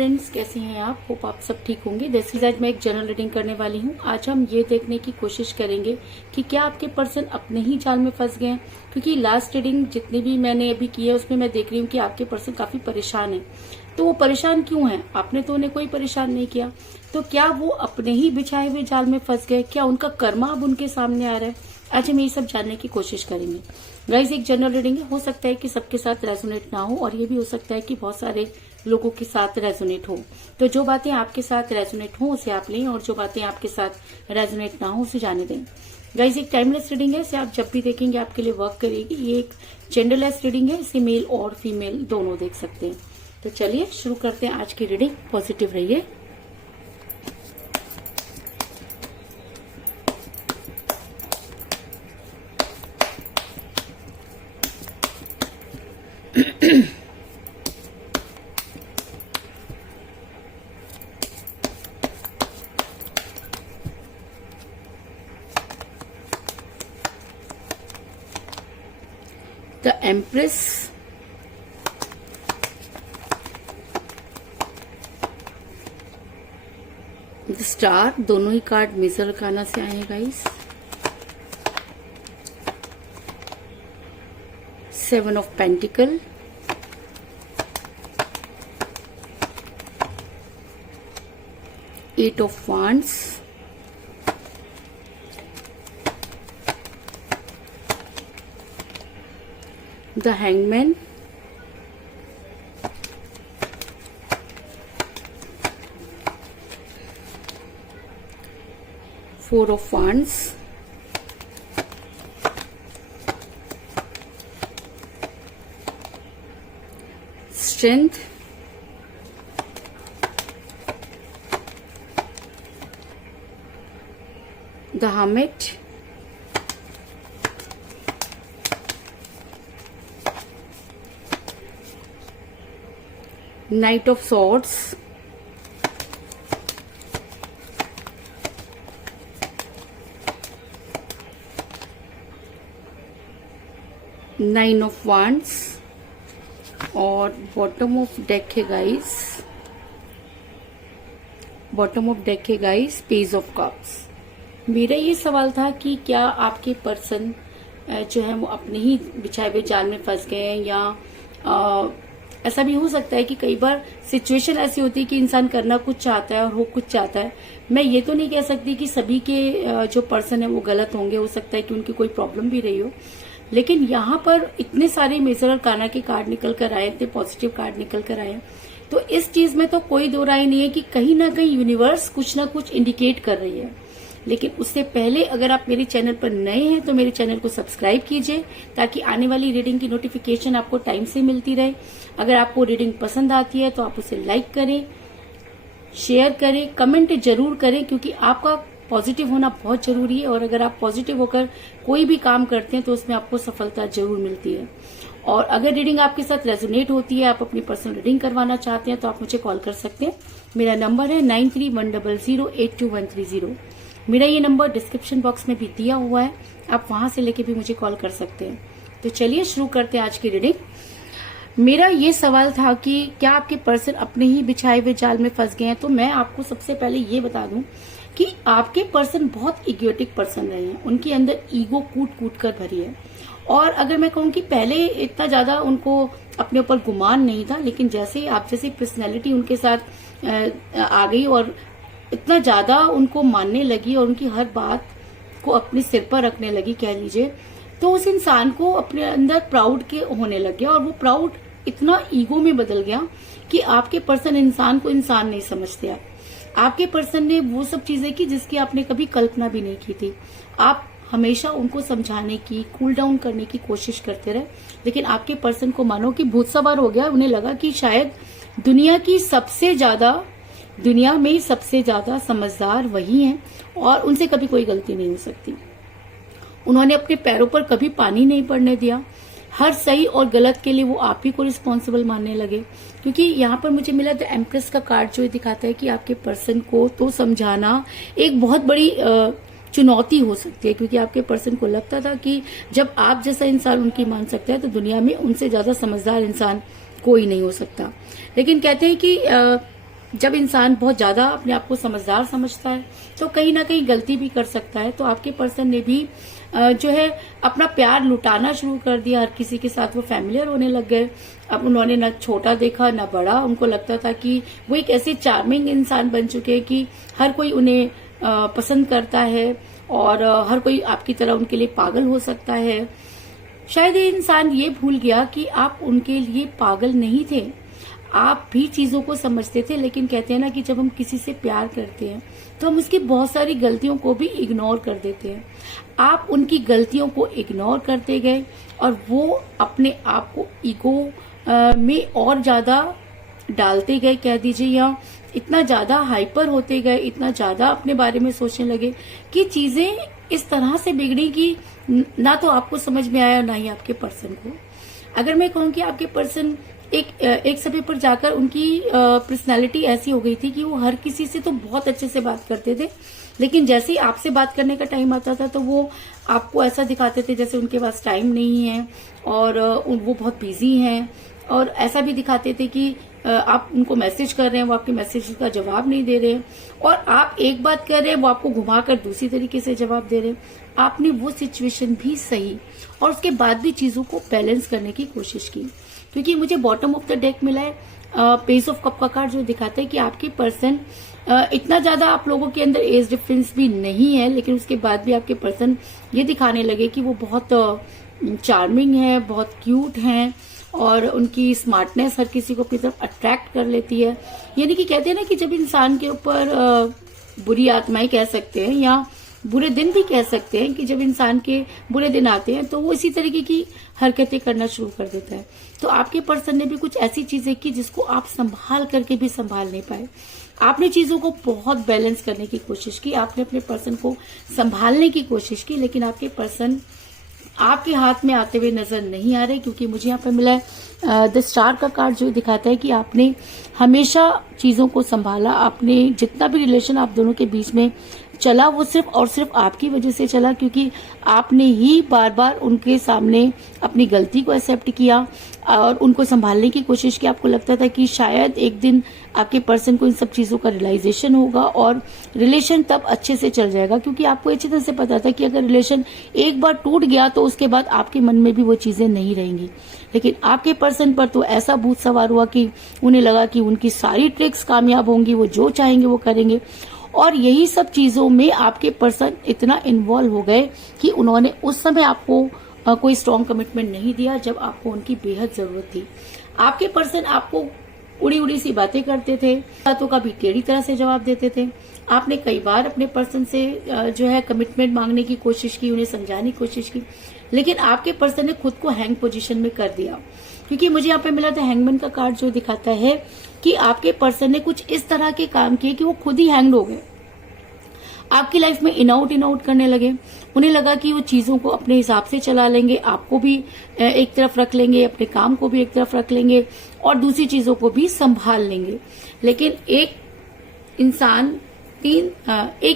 Friends, कैसे हैं आप? होप आप सब ठीक होंगे। दिस इज आज मैं एक जनरल रीडिंग करने वाली हूँ। आज हम ये देखने की कोशिश करेंगे कि क्या आपके पर्सन अपने ही जाल में फंस गए हैं, क्योंकि लास्ट रीडिंग जितनी भी मैंने अभी की है उसमें मैं देख रही हूँ कि आपके पर्सन काफी परेशान है। तो वो परेशान क्यों है? आपने तो उन्हें कोई परेशान नहीं किया, तो क्या वो अपने ही बिछाए हुए जाल में फंस गए? क्या उनका कर्मा अब उनके सामने आ रहा है? आज हम ये सब जानने की कोशिश करेंगे। गाइस, एक जनरल रीडिंग है, हो सकता है कि सबके साथ रेजोनेट ना हो और ये भी हो सकता है कि बहुत सारे लोगों के साथ रेजोनेट हो। तो जो बातें आपके साथ रेजोनेट हो उसे आप लें और जो बातें आपके साथ रेजोनेट ना हो उसे जाने दें। गाइस, एक टाइमलेस रीडिंग है, इसे आप जब भी देखेंगे आपके लिए वर्क करेगी। ये एक जेंडरलेस रीडिंग है, इसे मेल और फीमेल दोनों देख सकते हैं। तो चलिए शुरू करते हैं आज की रीडिंग। पॉजिटिव रहिए। द एम्प्रेस, द स्टार, दोनों ही कार्ड मेजर अरकाना से आए हैं guys. 7 of pentacle, eight of wands, the hangman, four of wands, strength, the hermit, Knight of Swords, Nine of Wands और बॉटम ऑफ डेक है guys. Bottom of deck है guys, page of cups. मेरा ये सवाल था कि क्या आपके पर्सन जो है वो अपने ही बिछाए हुए जाल में फंस गए हैं, या ऐसा भी हो सकता है कि कई बार सिचुएशन ऐसी होती है कि इंसान करना कुछ चाहता है और हो कुछ चाहता है। मैं ये तो नहीं कह सकती कि सभी के जो पर्सन है वो गलत होंगे, हो सकता है कि उनकी कोई प्रॉब्लम भी रही हो, लेकिन यहाँ पर इतने सारे मेजर अरकाना के कार्ड निकल कर आए, इतने पॉजिटिव कार्ड निकल कर आए, तो इस चीज में तो कोई दो राय नहीं है कि कहीं ना कहीं यूनिवर्स कुछ ना कुछ इंडिकेट कर रही है। लेकिन उससे पहले अगर आप मेरे चैनल पर नए हैं तो मेरे चैनल को सब्सक्राइब कीजिए ताकि आने वाली रीडिंग की नोटिफिकेशन आपको टाइम से मिलती रहे। अगर आपको रीडिंग पसंद आती है तो आप उसे लाइक करें, शेयर करें, कमेंट जरूर करें, क्योंकि आपका पॉजिटिव होना बहुत जरूरी है और अगर आप पॉजिटिव होकर कोई भी काम करते हैं तो उसमें आपको सफलता जरूर मिलती है। और अगर रीडिंग आपके साथ रेजोनेट होती है, आप अपनी पर्सनल रीडिंग करवाना चाहते हैं तो आप मुझे कॉल कर सकते हैं। मेरा नंबर है 9310082130। मेरा ये नंबर डिस्क्रिप्शन बॉक्स में भी दिया हुआ है, आप वहां से लेके भी मुझे कॉल कर सकते हैं। तो चलिए शुरू करते हैं आज की रीडिंग। मेरा ये सवाल था कि क्या आपके पर्सन अपने ही बिछाए हुए जाल में फंस गए हैं। तो मैं आपको सबसे पहले ये बता दूं कि आपके पर्सन बहुत इगोटिक पर्सन रहे हैं, उनके अंदर ईगो कूट कूट कर भरी है। और अगर मैं कहूँ कि पहले इतना ज्यादा उनको अपने ऊपर गुमान नहीं था, लेकिन जैसे आप जैसी पर्सनैलिटी उनके साथ आ गई और इतना ज्यादा उनको मानने लगी और उनकी हर बात को अपने सिर पर रखने लगी कह लीजिए, तो उस इंसान को अपने अंदर प्राउड के होने लग गया और वो प्राउड इतना ईगो में बदल गया कि आपके पर्सन इंसान को इंसान नहीं समझते। आपके पर्सन ने वो सब चीजें की जिसकी आपने कभी कल्पना भी नहीं की थी। आप हमेशा उनको समझाने की, कूल डाउन करने की कोशिश करते रहे, लेकिन आपके पर्सन को मानो कि भूत सवार हो गया। उन्हें लगा कि शायद दुनिया में सबसे ज्यादा समझदार वही हैं और उनसे कभी कोई गलती नहीं हो सकती। उन्होंने अपने पैरों पर कभी पानी नहीं पड़ने दिया। हर सही और गलत के लिए वो आप ही को रिस्पॉन्सिबल मानने लगे, क्योंकि यहाँ पर मुझे मिला द एम्प्रेस का कार्ड, जो दिखाता है कि आपके पर्सन को तो समझाना एक बहुत बड़ी चुनौती हो सकती है, क्योंकि आपके पर्सन को लगता था कि जब आप जैसा इंसान उनकी मान सकता है तो दुनिया में उनसे ज्यादा समझदार इंसान कोई नहीं हो सकता। लेकिन कहते हैं कि जब इंसान बहुत ज्यादा अपने आप को समझदार समझता है तो कहीं ना कहीं गलती भी कर सकता है। तो आपके पर्सन ने भी जो है अपना प्यार लुटाना शुरू कर दिया, हर किसी के साथ वो फैमिलियर होने लग गए। अब उन्होंने ना छोटा देखा ना बड़ा, उनको लगता था कि वो एक ऐसे चार्मिंग इंसान बन चुके हैं कि हर कोई उन्हें पसंद करता है और हर कोई आपकी तरह उनके लिए पागल हो सकता है। शायद ये इंसान ये भूल गया कि आप उनके लिए पागल नहीं थे, आप भी चीजों को समझते थे। लेकिन कहते हैं ना कि जब हम किसी से प्यार करते हैं तो हम उसकी बहुत सारी गलतियों को भी इग्नोर कर देते हैं। आप उनकी गलतियों को इग्नोर करते गए और वो अपने आप को ईगो में और ज्यादा डालते गए कह दीजिए, या इतना ज्यादा हाइपर होते गए, इतना ज्यादा अपने बारे में सोचने लगे कि चीजें इस तरह से बिगड़ी कि ना तो आपको समझ में आया ना ही आपके पर्सन को। अगर मैं कहूँ कि आपके पर्सन एक समय पर जाकर उनकी पर्सनालिटी ऐसी हो गई थी कि वो हर किसी से तो बहुत अच्छे से बात करते थे, लेकिन जैसे ही आपसे बात करने का टाइम आता था तो वो आपको ऐसा दिखाते थे जैसे उनके पास टाइम नहीं है और वो बहुत बिजी हैं, और ऐसा भी दिखाते थे कि आप उनको मैसेज कर रहे हैं, वो आपके मैसेज का जवाब नहीं दे रहे हैं, और आप एक बात कर रहे हैं वो आपको घुमाकर दूसरी तरीके से जवाब दे रहे हैं। आपने वो सिचुएशन भी सही और उसके बाद भी चीजों को बैलेंस करने की कोशिश की, क्योंकि मुझे बॉटम ऑफ द डेक मिला है पेज ऑफ कप का कार्ड, जो दिखाता है कि आपके पर्सन इतना ज्यादा आप लोगों के अंदर एज डिफरेंस भी नहीं है, लेकिन उसके बाद भी आपके पर्सन ये दिखाने लगे कि वो बहुत चार्मिंग है, बहुत क्यूट हैं, और उनकी स्मार्टनेस हर किसी को अपनी तरफ अट्रैक्ट कर लेती है। यानी कि कहते हैं ना कि जब इंसान के ऊपर बुरी आत्माएं कह सकते हैं या बुरे दिन भी कह सकते हैं, कि जब इंसान के बुरे दिन आते हैं तो वो इसी तरीके की हरकतें करना शुरू कर देता है। तो आपके पर्सन ने भी कुछ ऐसी चीजें की जिसको आप संभाल करके भी संभाल नहीं पाए। आपने चीजों को बहुत बैलेंस करने की कोशिश की, आपने अपने पर्सन को संभालने की कोशिश की, लेकिन आपके पर्सन आपके हाथ में आते हुए नजर नहीं आ रहे, क्योंकि मुझे यहाँ पे मिला है द स्टार का कार्ड, जो दिखाता है कि आपने हमेशा चीजों को संभाला। आपने जितना भी रिलेशन आप दोनों के बीच में चला वो सिर्फ और सिर्फ आपकी वजह से चला, क्योंकि आपने ही बार बार उनके सामने अपनी गलती को एक्सेप्ट किया और उनको संभालने की कोशिश की। आपको लगता था कि शायद एक दिन आपके पर्सन को इन सब चीजों का रियलाइजेशन होगा और रिलेशन तब अच्छे से चल जाएगा, क्योंकि आपको अच्छी तरह से पता था कि अगर रिलेशन एक बार टूट गया तो उसके बाद आपके मन में भी वो चीजें नहीं रहेंगी। लेकिन आपके पर्सन पर तो ऐसा भूत सवार हुआ कि उन्हें लगा कि उनकी सारी ट्रिक्स कामयाब होंगी, वो जो चाहेंगे वो करेंगे, और यही सब चीजों में आपके पर्सन इतना इन्वॉल्व हो गए कि उन्होंने उस समय आपको कोई स्ट्रॉन्ग कमिटमेंट नहीं दिया जब आपको उनकी बेहद जरूरत थी। आपके पर्सन आपको उड़ी उड़ी सी बातें करते थे, बातों का भी टेढ़ी तरह से जवाब देते थे। आपने कई बार अपने पर्सन से जो है कमिटमेंट मांगने की कोशिश की, उन्हें समझाने की कोशिश की, लेकिन आपके पर्सन ने खुद को हैंग पोजीशन में कर दिया। क्योंकि मुझे यहाँ पे मिला था हैंगमैन का कार्ड, जो दिखाता है कि आपके पर्सन ने कुछ इस तरह के काम किए कि वो खुद ही हैंग हो गए, आपकी लाइफ में इन आउट करने लगे। उन्हें लगा कि वो चीजों को अपने हिसाब से चला लेंगे, आपको भी एक तरफ रख लेंगे, अपने काम को भी एक तरफ रख लेंगे और दूसरी चीजों को भी संभाल लेंगे। लेकिन एक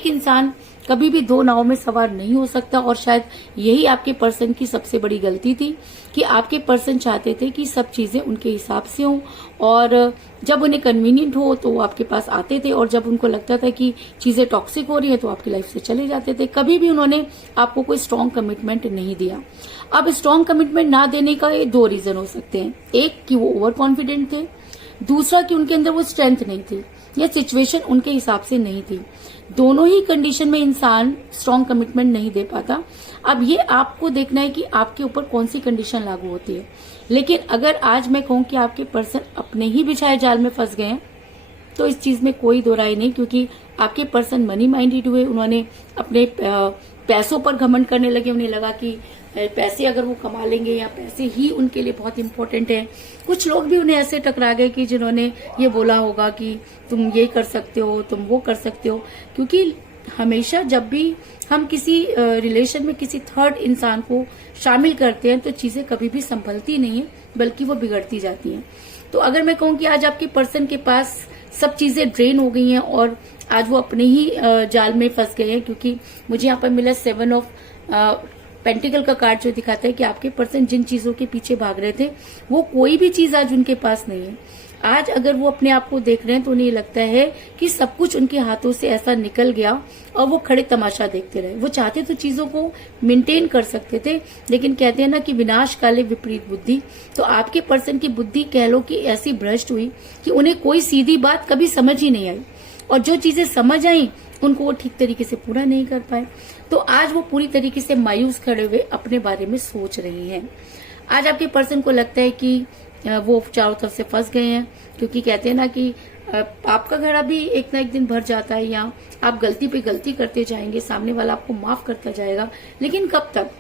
इंसान कभी भी दो नाव में सवार नहीं हो सकता, और शायद यही आपके पर्सन की सबसे बड़ी गलती थी कि आपके पर्सन चाहते थे कि सब चीजें उनके हिसाब से हों, और जब उन्हें कन्वीनियंट हो तो वो आपके पास आते थे, और जब उनको लगता था कि चीजें टॉक्सिक हो रही है तो आपकी लाइफ से चले जाते थे। कभी भी उन्होंने आपको कोई स्ट्रॉन्ग कमिटमेंट नहीं दिया। अब स्ट्रॉन्ग कमिटमेंट ना देने का ये दो रीजन हो सकते हैं, एक कि वो ओवर कॉन्फिडेंट थे, दूसरा कि उनके अंदर वो स्ट्रेंथ नहीं थी या सिचुएशन उनके हिसाब से नहीं थी। दोनों ही कंडीशन में इंसान स्ट्रॉन्ग कमिटमेंट नहीं दे पाता। अब ये आपको देखना है कि आपके ऊपर कौन सी कंडीशन लागू होती है। लेकिन अगर आज मैं कहूं कि आपके पर्सन अपने ही बिछाए जाल में फंस गए हैं, तो इस चीज में कोई दो राय नहीं, क्योंकि आपके पर्सन मनी माइंडेड हुए। उन्होंने अपने पैसों पर घमंड करने लगे। उन्हें लगा कि पैसे अगर वो कमा लेंगे या पैसे ही उनके लिए बहुत इंपॉर्टेंट है। कुछ लोग भी उन्हें ऐसे टकरा गए कि जिन्होंने ये बोला होगा कि तुम ये कर सकते हो, तुम वो कर सकते हो, क्योंकि हमेशा जब भी हम किसी रिलेशन में किसी थर्ड इंसान को शामिल करते हैं तो चीजें कभी भी संभलती नहीं है, बल्कि वो बिगड़ती जाती हैं। तो अगर मैं कहूँ कि आज आपके पर्सन के पास सब चीजें ड्रेन हो गई हैं और आज वो अपने ही जाल में फंस गए हैं, क्योंकि मुझे यहाँ पर मिला 7 ऑफ पेंटिकल का कार्ड, जो दिखाता है कि आपके पर्सन जिन चीजों के पीछे भाग रहे थे वो कोई भी चीज आज उनके पास नहीं है। आज अगर वो अपने आप को देख रहे हैं तो उन्हें लगता है कि सब कुछ उनके हाथों से ऐसा निकल गया और वो खड़े तमाशा देखते रहे। वो चाहते तो चीजों को मेंटेन कर सकते थे, लेकिन कहते हैं ना कि विनाश काले विपरीत बुद्धि। तो आपके पर्सन की बुद्धि कह लो कि ऐसी भ्रष्ट हुई कि उन्हें कोई सीधी बात कभी समझ ही नहीं आई, और जो चीजें समझ आई उनको वो ठीक तरीके से पूरा नहीं कर पाए। तो आज वो पूरी तरीके से मायूस खड़े हुए अपने बारे में सोच रहे हैं। आज आपके पर्सन को लगता है कि वो चारों तरफ से फंस गए हैं, क्योंकि कहते हैं ना कि आपका घड़ा भी एक ना एक दिन भर जाता है, या आप गलती पे गलती करते जाएंगे, सामने वाला आपको माफ करता जाएगा, लेकिन कब तक।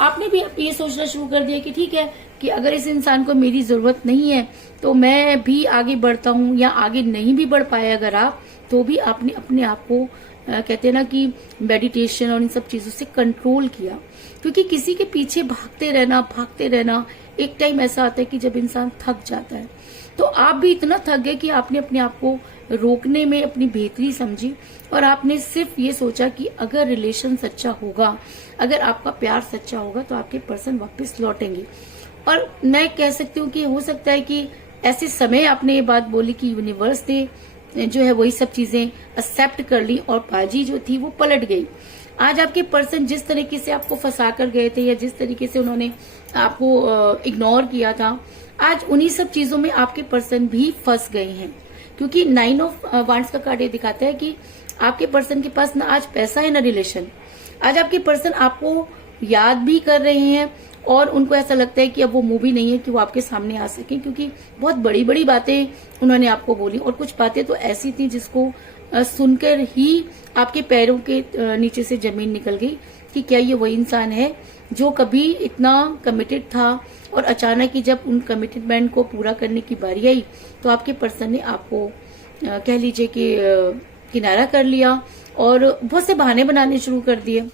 आपने भी ये सोचना शुरू कर दिया कि ठीक है कि अगर इस इंसान को मेरी जरूरत नहीं है तो मैं भी आगे बढ़ता हूँ, या आगे नहीं भी बढ़ पाए अगर आप, तो भी आपने अपने आप को कहते हैं ना कि मेडिटेशन और इन सब चीजों से कंट्रोल किया। क्योंकि किसी के पीछे भागते रहना एक टाइम ऐसा आता है कि जब इंसान थक जाता है। तो आप भी इतना थक गए कि आपने अपने आप को रोकने में अपनी बेहतरी समझी, और आपने सिर्फ ये सोचा कि अगर रिलेशन सच्चा होगा, अगर आपका प्यार सच्चा होगा, तो आपके पर्सन वापस लौटेंगे। और मैं कह सकती हूँ कि हो सकता है कि ऐसे समय आपने ये बात बोली कि यूनिवर्स ने जो है वही सब चीजें एक्सेप्ट कर ली, और बाजी जो थी वो पलट गई। आज आपके पर्सन जिस तरीके से आपको फंसा कर गए थे, या जिस तरीके से उन्होंने आपको इग्नोर किया था, आज उन्हीं सब चीजों में आपके पर्सन भी फंस गए हैं। क्योंकि 9 ऑफ वांड्स का कार्ड ये दिखाता है कि आपके पर्सन के पास ना आज पैसा है ना रिलेशन। आज आपके पर्सन आपको याद भी कर रहे हैं, और उनको ऐसा लगता है कि अब वो मूवी नहीं है कि वो आपके सामने आ सके, क्योंकि बहुत बड़ी बड़ी बातें उन्होंने आपको बोली, और कुछ बातें तो ऐसी थी जिसको सुनकर ही आपके पैरों के नीचे से जमीन निकल गई कि क्या ये वही इंसान है जो कभी इतना कमिटेड था, और अचानक ही जब उन कमिटमेंट को पूरा करने की बारी आई तो आपके पर्सन ने आपको कह लीजिए कि किनारा कर लिया और बहुत से बहाने बनाने शुरू कर दिए।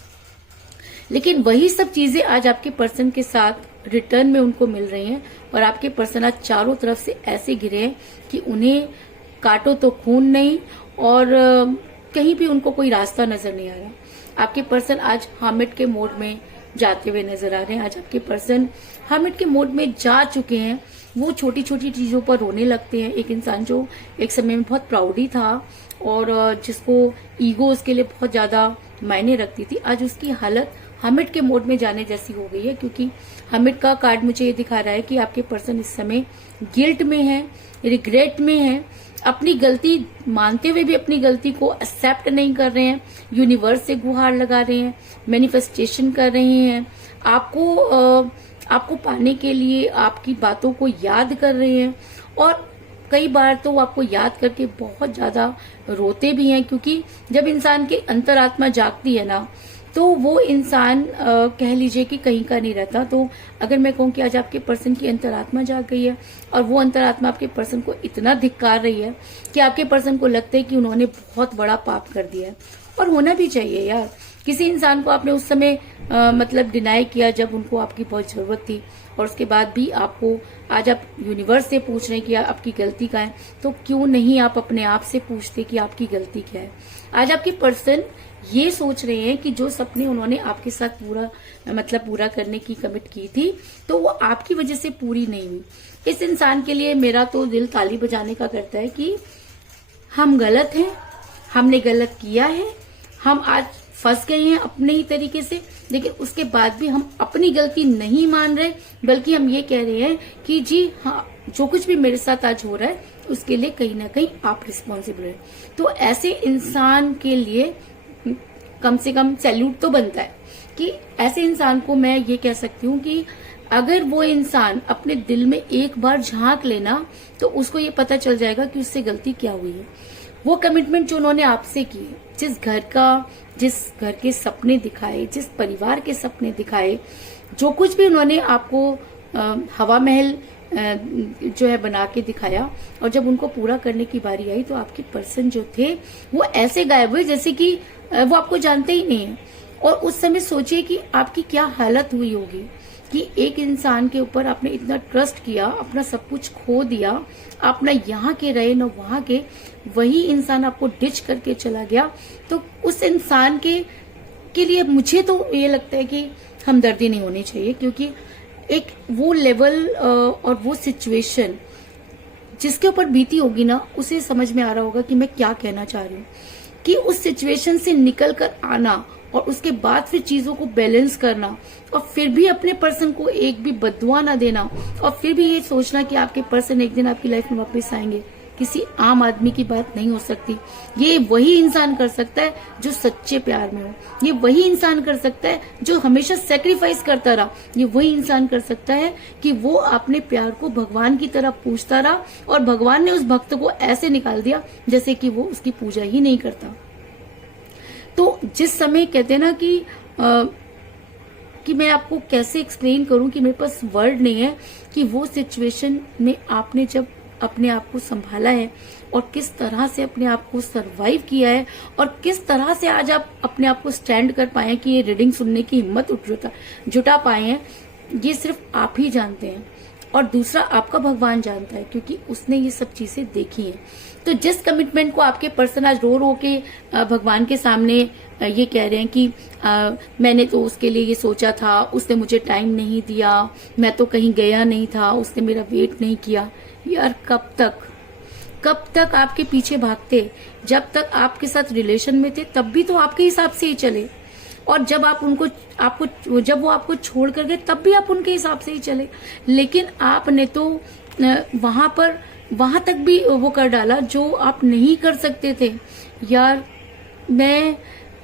लेकिन वही सब चीजें आज आपके पर्सन के साथ रिटर्न में उनको मिल रही हैं, और आपके पर्सन आज चारों तरफ से ऐसे घिरे हैं कि उन्हें काटो तो खून नहीं, और कहीं भी उनको कोई रास्ता नजर नहीं आ रहा। आपके पर्सन आज हामिद के मोड में जाते हुए नजर आ रहे हैं। आज आपके पर्सन हामिद के मोड में जा चुके हैं। वो छोटी छोटी चीजों पर रोने लगते हैं। एक इंसान जो एक समय में बहुत प्राउडी था और जिसको ईगो उसके लिए बहुत ज्यादा मायने रखती थी, आज उसकी हालत हामिद के मोड में जाने जैसी हो गई है। क्योंकि हामिद का कार्ड मुझे ये दिखा रहा है कि आपके पर्सन इस समय गिल्ट में है, रिग्रेट में है, अपनी गलती मानते हुए भी अपनी गलती को एक्सेप्ट नहीं कर रहे हैं, यूनिवर्स से गुहार लगा रहे हैं, मैनिफेस्टेशन कर रहे हैं, आपको पाने के लिए आपकी बातों को याद कर रहे हैं, और कई बार तो वो आपको याद करके बहुत ज्यादा रोते भी हैं। क्योंकि जब इंसान की अंतरात्मा जागती है ना, तो वो इंसान कह लीजिए कि कहीं का नहीं रहता। तो अगर मैं कहूँ कि आज आपके पर्सन की अंतरात्मा जाग गई है, और वो अंतरात्मा आपके पर्सन को इतना धिक्कार रही है कि आपके पर्सन को लगता है कि उन्होंने बहुत बड़ा पाप कर दिया है। और होना भी चाहिए यार। किसी इंसान को आपने उस समय मतलब डिनाई किया जब उनको आपकी बहुत जरूरत थी, और उसके बाद भी आपको आज आप यूनिवर्स से पूछ रहे हैं कि आपकी गलती क्या है, तो क्यों नहीं आप अपने आप से पूछते कि आपकी गलती क्या है। आज आपके पर्सन ये सोच रहे हैं कि जो सपने उन्होंने आपके साथ पूरा करने की कमिट की थी, तो वो आपकी वजह से पूरी नहीं हुई। इस इंसान के लिए मेरा तो दिल ताली बजाने का करता है कि हम गलत हैं, हमने गलत किया है, हम आज फंस गए हैं अपने ही तरीके से, लेकिन उसके बाद भी हम अपनी गलती नहीं मान रहे, बल्कि हम ये कह रहे हैं कि जी हाँ, जो कुछ भी मेरे साथ आज हो रहा है उसके लिए कहीं ना कहीं आप रिस्पॉन्सिबल है। तो ऐसे इंसान के लिए कम से कम सैल्यूट तो बनता है कि ऐसे इंसान को मैं ये कह सकती हूँ कि अगर वो इंसान अपने दिल में एक बार झांक लेना, तो उसको ये पता चल जाएगा कि उससे गलती क्या हुई है। वो कमिटमेंट जो उन्होंने आपसे की, जिस घर के सपने दिखाए, जिस परिवार के सपने दिखाए, जो कुछ भी उन्होंने आपको हवा महल जो है बना के दिखाया, और जब उनको पूरा करने की बारी आई तो आपके पर्सन जो थे वो ऐसे गायब हुए जैसे कि वो आपको जानते ही नहीं है। और उस समय सोचिए कि आपकी क्या हालत हुई होगी कि एक इंसान के ऊपर आपने इतना ट्रस्ट किया, अपना सब कुछ खो दिया, आप ना यहाँ के रहे ना वहां के, वही इंसान आपको डिच करके चला गया। तो उस इंसान के लिए मुझे तो ये लगता है कि हमदर्दी नहीं होनी चाहिए, क्योंकि एक वो लेवल और वो सिचुएशन जिसके ऊपर बीती होगी ना, उसे समझ में आ रहा होगा कि मैं क्या कहना चाह रही हूँ, कि उस सिचुएशन से निकल कर आना और उसके बाद फिर चीजों को बैलेंस करना, और फिर भी अपने पर्सन को एक भी बददुआ ना देना, और फिर भी ये सोचना कि आपके पर्सन एक दिन आपकी लाइफ में वापस आएंगे, किसी आम आदमी की बात नहीं हो सकती। ये वही इंसान कर सकता है जो सच्चे प्यार में हो, ये वही इंसान कर सकता है जो हमेशा सेक्रीफाइस करता रहा, ये वही इंसान कर सकता है कि वो अपने प्यार को भगवान की तरह पूछता रहा और भगवान ने उस भक्त को ऐसे निकाल दिया जैसे कि वो उसकी पूजा ही नहीं करता। तो जिस समय कहते हैं ना कि मैं आपको कैसे एक्सप्लेन करूं कि मेरे पास वर्ड नहीं है, कि वो सिचुएशन में आपने जब अपने आप को संभाला है और किस तरह से अपने आप को सरवाइव किया है और किस तरह से आज आप अपने आप को स्टैंड कर पाए कि ये रीडिंग सुनने की हिम्मत जुटा पाए हैं, ये सिर्फ आप ही जानते हैं और दूसरा आपका भगवान जानता है, क्योंकि उसने ये सब चीजें देखी हैं। तो जिस कमिटमेंट को आपके पर्सन आज रो रो के भगवान के सामने ये कह रहे हैं कि मैंने तो उसके लिए ये सोचा था, उसने मुझे टाइम नहीं दिया, मैं तो कहीं गया नहीं था, उसने मेरा वेट नहीं किया। यार कब तक आपके पीछे भागते? जब तक आपके साथ रिलेशन में थे तब भी तो आपके हिसाब से ही चले, और जब जब वो आपको छोड़ कर गए तब भी आप उनके हिसाब से ही चले। लेकिन आपने तो वहां तक भी वो कर डाला जो आप नहीं कर सकते थे। यार मैं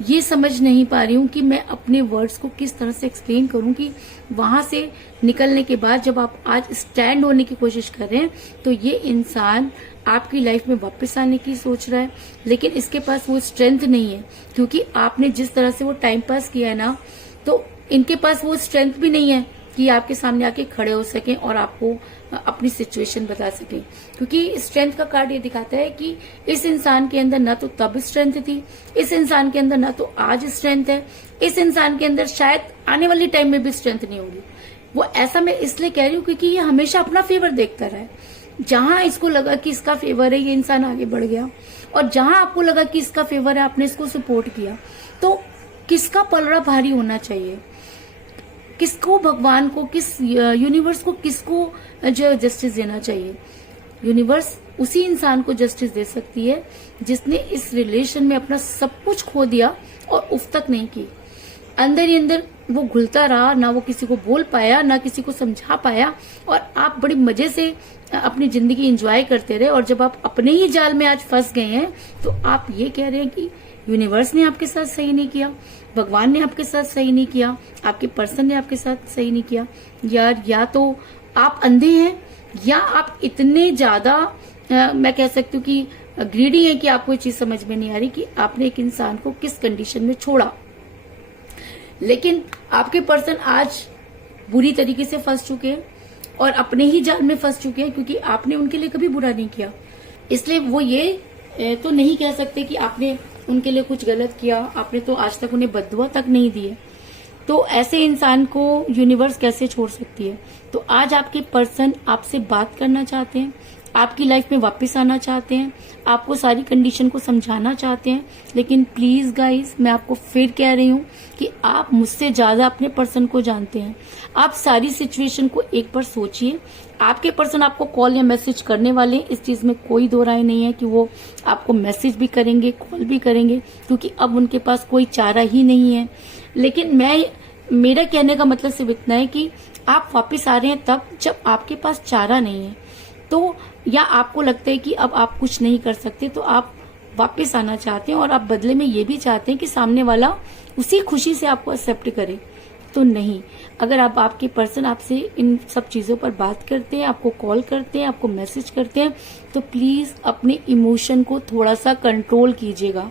ये समझ नहीं पा रही हूँ कि मैं अपने वर्ड्स को किस तरह से एक्सप्लेन करूँ कि वहां से निकलने के बाद जब आप आज स्टैंड होने की कोशिश कर रहे हैं तो ये इंसान आपकी लाइफ में वापस आने की सोच रहा है, लेकिन इसके पास वो स्ट्रेंथ नहीं है, क्योंकि आपने जिस तरह से वो टाइम पास किया है ना, तो इनके पास वो स्ट्रेंथ भी नहीं है कि आपके सामने आके खड़े हो सकें और आपको अपनी सिचुएशन बता सकें। क्योंकि स्ट्रेंथ का कार्ड ये दिखाता है कि इस इंसान के अंदर ना तो तब स्ट्रेंथ थी, इस इंसान के अंदर ना तो आज स्ट्रेंथ है, इस इंसान के अंदर शायद आने वाली टाइम में भी स्ट्रेंथ नहीं होगी। वो ऐसा मैं इसलिए कह रही हूँ क्योंकि ये हमेशा अपना फेवर देखता रहा है। जहां इसको लगा कि इसका फेवर है, ये इंसान आगे बढ़ गया, और जहां आपको लगा कि इसका फेवर है, आपने इसको सपोर्ट किया। तो किसका पलड़ा भारी होना चाहिए? किसको भगवान को, किस यूनिवर्स को, किसको जो जस्टिस देना चाहिए? यूनिवर्स उसी इंसान को जस्टिस दे सकती है जिसने इस रिलेशन में अपना सब कुछ खो दिया और उफ तक नहीं की। अंदर ही अंदर वो घुलता रहा, ना वो किसी को बोल पाया, ना किसी को समझा पाया, और आप बड़ी मजे से अपनी जिंदगी एंजॉय करते रहे। और जब आप अपने ही जाल में आज फंस गए हैं तो आप ये कह रहे हैं कि यूनिवर्स ने आपके साथ सही नहीं किया, भगवान ने आपके साथ सही नहीं किया, आपके पर्सन ने आपके साथ सही नहीं किया। यार या तो आप अंधे हैं या आप इतने ज्यादा मैं कह सकती हूँ कि ग्रीडी हैं कि आपको ये चीज समझ में नहीं आ रही कि आपने एक इंसान को किस कंडीशन में छोड़ा। लेकिन आपके पर्सन आज बुरी तरीके से फंस चुके हैं और अपने ही जाल में फंस चुके हैं, क्योंकि आपने उनके लिए कभी बुरा नहीं किया। इसलिए वो ये तो नहीं कह सकते कि आपने उनके लिए कुछ गलत किया, आपने तो आज तक उन्हें बद्दुआ तक नहीं दिए। तो ऐसे इंसान को यूनिवर्स कैसे छोड़ सकती है? तो आज आपके पर्सन आपसे बात करना चाहते हैं, आपकी लाइफ में वापस आना चाहते हैं, आपको सारी कंडीशन को समझाना चाहते हैं। लेकिन प्लीज गाइस, मैं आपको फिर कह रही हूँ कि आप मुझसे ज्यादा अपने पर्सन को जानते हैं। आप सारी सिचुएशन को एक बार सोचिए। आपके पर्सन आपको कॉल या मैसेज करने वाले, इस चीज में कोई दो राय नहीं है कि वो आपको मैसेज भी करेंगे, कॉल भी करेंगे, क्योंकि अब उनके पास कोई चारा ही नहीं है। लेकिन मेरा कहने का मतलब सिर्फ इतना है कि आप वापस आ रहे हैं तब जब आपके पास चारा नहीं है। तो या आपको लगता है कि अब आप कुछ नहीं कर सकते, तो आप वापस आना चाहते हैं और आप बदले में ये भी चाहते हैं कि सामने वाला उसी खुशी से आपको एक्सेप्ट करे। तो नहीं, अगर आप आपके पर्सन आपसे इन सब चीजों पर बात करते हैं, आपको कॉल करते हैं, आपको मैसेज करते हैं, तो प्लीज अपने इमोशन को थोड़ा सा कंट्रोल कीजिएगा।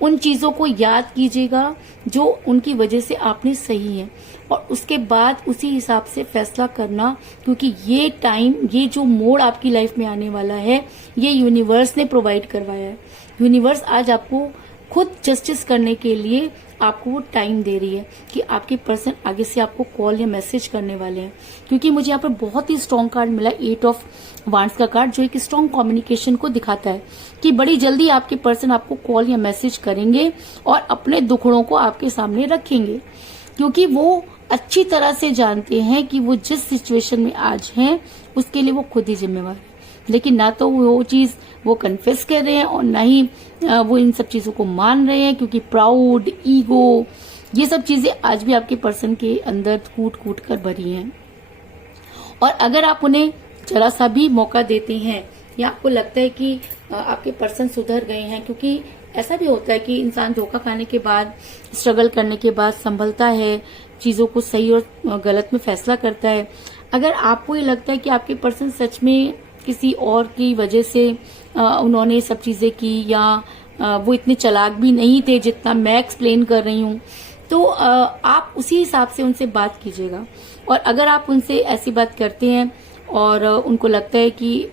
उन चीजों को याद कीजिएगा जो उनकी वजह से आपने सही है, और उसके बाद उसी हिसाब से फैसला करना, क्योंकि ये टाइम, ये जो मोड़ आपकी लाइफ में आने वाला है, ये यूनिवर्स ने प्रोवाइड करवाया है। यूनिवर्स आज आपको खुद जस्टिस करने के लिए आपको वो टाइम दे रही है कि आपके पर्सन आगे से आपको कॉल या मैसेज करने वाले हैं। क्योंकि मुझे यहाँ पर बहुत ही स्ट्रॉन्ग कार्ड मिला, 8 ऑफ वांड्स का कार्ड, जो एक स्ट्रॉन्ग कम्युनिकेशन को दिखाता है कि बड़ी जल्दी आपके पर्सन आपको कॉल या मैसेज करेंगे और अपने दुखड़ों को आपके सामने रखेंगे, क्योंकि वो अच्छी तरह से जानते हैं कि वो जिस सिचुएशन में आज हैं उसके लिए वो खुद ही जिम्मेवार है। लेकिन ना तो वो चीज वो कन्फेस कर रहे हैं और ना ही वो इन सब चीजों को मान रहे हैं, क्योंकि प्राउड, ईगो, ये सब चीजें आज भी आपके पर्सन के अंदर कूट कूट कर भरी हैं। और अगर आप उन्हें जरा सा भी मौका देते हैं या आपको लगता है कि आपके पर्सन सुधर गए हैं, क्योंकि ऐसा भी होता है कि इंसान धोखा खाने के बाद, स्ट्रगल करने के बाद संभलता है, चीजों को सही और गलत में फैसला करता है। अगर आपको ये लगता है कि आपके पर्सन सच में किसी और की वजह से उन्होंने सब चीजें की, या वो इतने चालाक भी नहीं थे जितना मैं एक्सप्लेन कर रही हूँ, तो आप उसी हिसाब से उनसे बात कीजिएगा। और अगर आप उनसे ऐसी बात करते हैं और उनको लगता है कि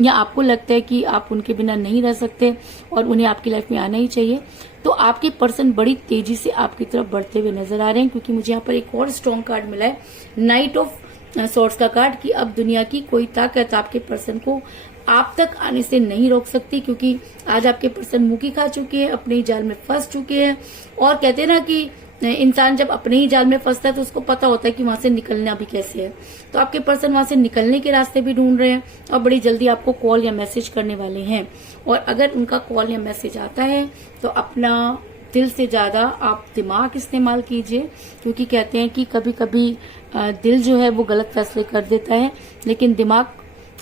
या आपको लगता है कि आप उनके बिना नहीं रह सकते और उन्हें आपकी लाइफ में आना ही चाहिए, तो आपके पर्सन बड़ी तेजी से आपकी तरफ बढ़ते हुए नजर आ रहे हैं। क्योंकि मुझे यहाँ पर एक और स्ट्रॉन्ग कार्ड मिला है, नाइट ऑफ सॉर्ड्स का कार्ड, कि अब दुनिया की कोई ताकत आपके पर्सन को आप तक आने से नहीं रोक सकती। क्योंकि आज आपके पर्सन मुंह खा चुके हैं, अपने ही जाल में फंस चुके हैं। और कहते हैं ना कि इंसान जब अपने ही जाल में फंसता है तो उसको पता होता है कि वहां से निकलना भी कैसे है। तो आपके पर्सन वहां से निकलने के रास्ते भी ढूंढ रहे हैं और बड़ी जल्दी आपको कॉल या मैसेज करने वाले हैं। और अगर उनका कॉल या मैसेज आता है तो अपना दिल से ज्यादा आप दिमाग इस्तेमाल कीजिए, क्योंकि कहते हैं कि कभी कभी दिल जो है वो गलत फैसले कर देता है, लेकिन दिमाग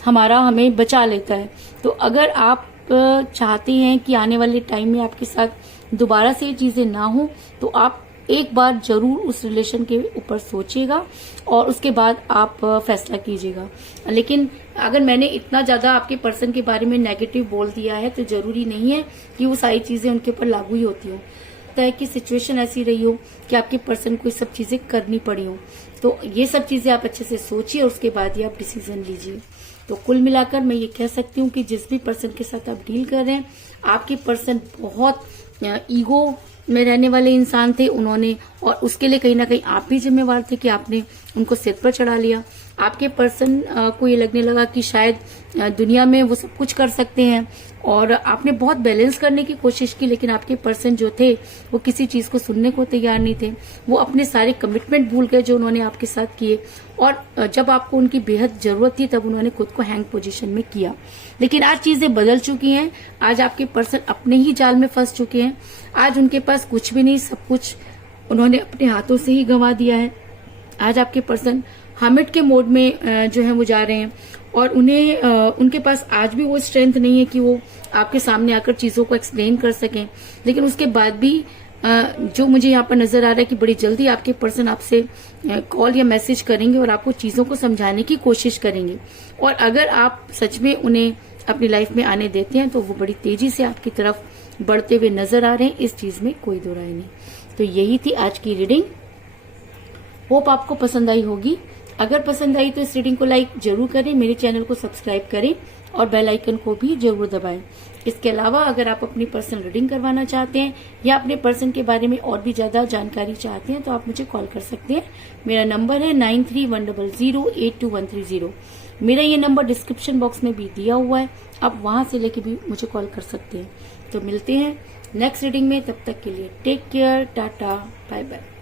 हमारा हमें बचा लेता है। तो अगर आप चाहते हैं कि आने वाले टाइम में आपके साथ दोबारा से ये चीजें ना हो, तो आप एक बार जरूर उस रिलेशन के ऊपर सोचिएगा और उसके बाद आप फैसला कीजिएगा। लेकिन अगर मैंने इतना ज्यादा आपके पर्सन के बारे में नेगेटिव बोल दिया है तो जरूरी नहीं है कि वो सारी चीजें उनके ऊपर लागू ही होती हो। है कि सिचुएशन ऐसी रही हो कि आपके पर्सन को ये सब चीजें करनी पड़ी हो, तो ये सब चीजें आप अच्छे से सोचिए और उसके बाद ही आप डिसीजन लीजिए। तो कुल मिलाकर मैं ये कह सकती हूँ कि जिस भी पर्सन के साथ आप डील कर रहे हैं, आपके पर्सन बहुत ईगो में रहने वाले इंसान थे उन्होंने, और उसके लिए कहीं ना कहीं आप भी जिम्मेवार थे कि आपने उनको सिर पर चढ़ा लिया। आपके पर्सन को ये लगने लगा कि शायद दुनिया में वो सब कुछ कर सकते हैं और आपने बहुत बैलेंस करने की कोशिश की, लेकिन आपके पर्सन जो थे वो किसी चीज को सुनने को तैयार नहीं थे। वो अपने सारे कमिटमेंट भूल गए जो उन्होंने आपके साथ किए, और जब आपको उनकी बेहद जरूरत थी तब उन्होंने खुद को हैंग पोजीशन में किया। लेकिन आज चीजें बदल चुकी हैं, आज आपके पर्सन अपने ही जाल में फंस चुके हैं। आज उनके पास कुछ भी नहीं, सब कुछ उन्होंने अपने हाथों से ही गंवा दिया है। आज आपके पर्सन हमिट के मोड में जो है वो जा रहे हैं और उन्हें उनके पास आज भी वो स्ट्रेंथ नहीं है कि वो आपके सामने आकर चीजों को एक्सप्लेन कर सकें। लेकिन उसके बाद भी जो मुझे यहाँ पर नजर आ रहा है कि बड़ी जल्दी आपके पर्सन आपसे कॉल या मैसेज करेंगे और आपको चीजों को समझाने की कोशिश करेंगे। और अगर आप सच में उन्हें अपनी लाइफ में आने देते हैं तो वो बड़ी तेजी से आपकी तरफ बढ़ते हुए नजर आ रहे हैं, इस चीज में कोई दो राय नहीं। तो यही थी आज की रीडिंग, होप आपको पसंद आई होगी। अगर पसंद आई तो इस रीडिंग को लाइक जरूर करें, मेरे चैनल को सब्सक्राइब करें और बेल आइकन को भी जरूर दबाएं। इसके अलावा अगर आप अपनी पर्सनल रीडिंग करवाना चाहते हैं या अपने पर्सन के बारे में और भी ज्यादा जानकारी चाहते हैं तो आप मुझे कॉल कर सकते हैं। मेरा नंबर है 9310082130। मेरा ये नंबर डिस्क्रिप्शन बॉक्स में भी दिया हुआ है, आप वहां से लेके भी मुझे कॉल कर सकते हैं। तो मिलते हैं नेक्स्ट रीडिंग में, तब तक के लिए take care, tata, bye bye.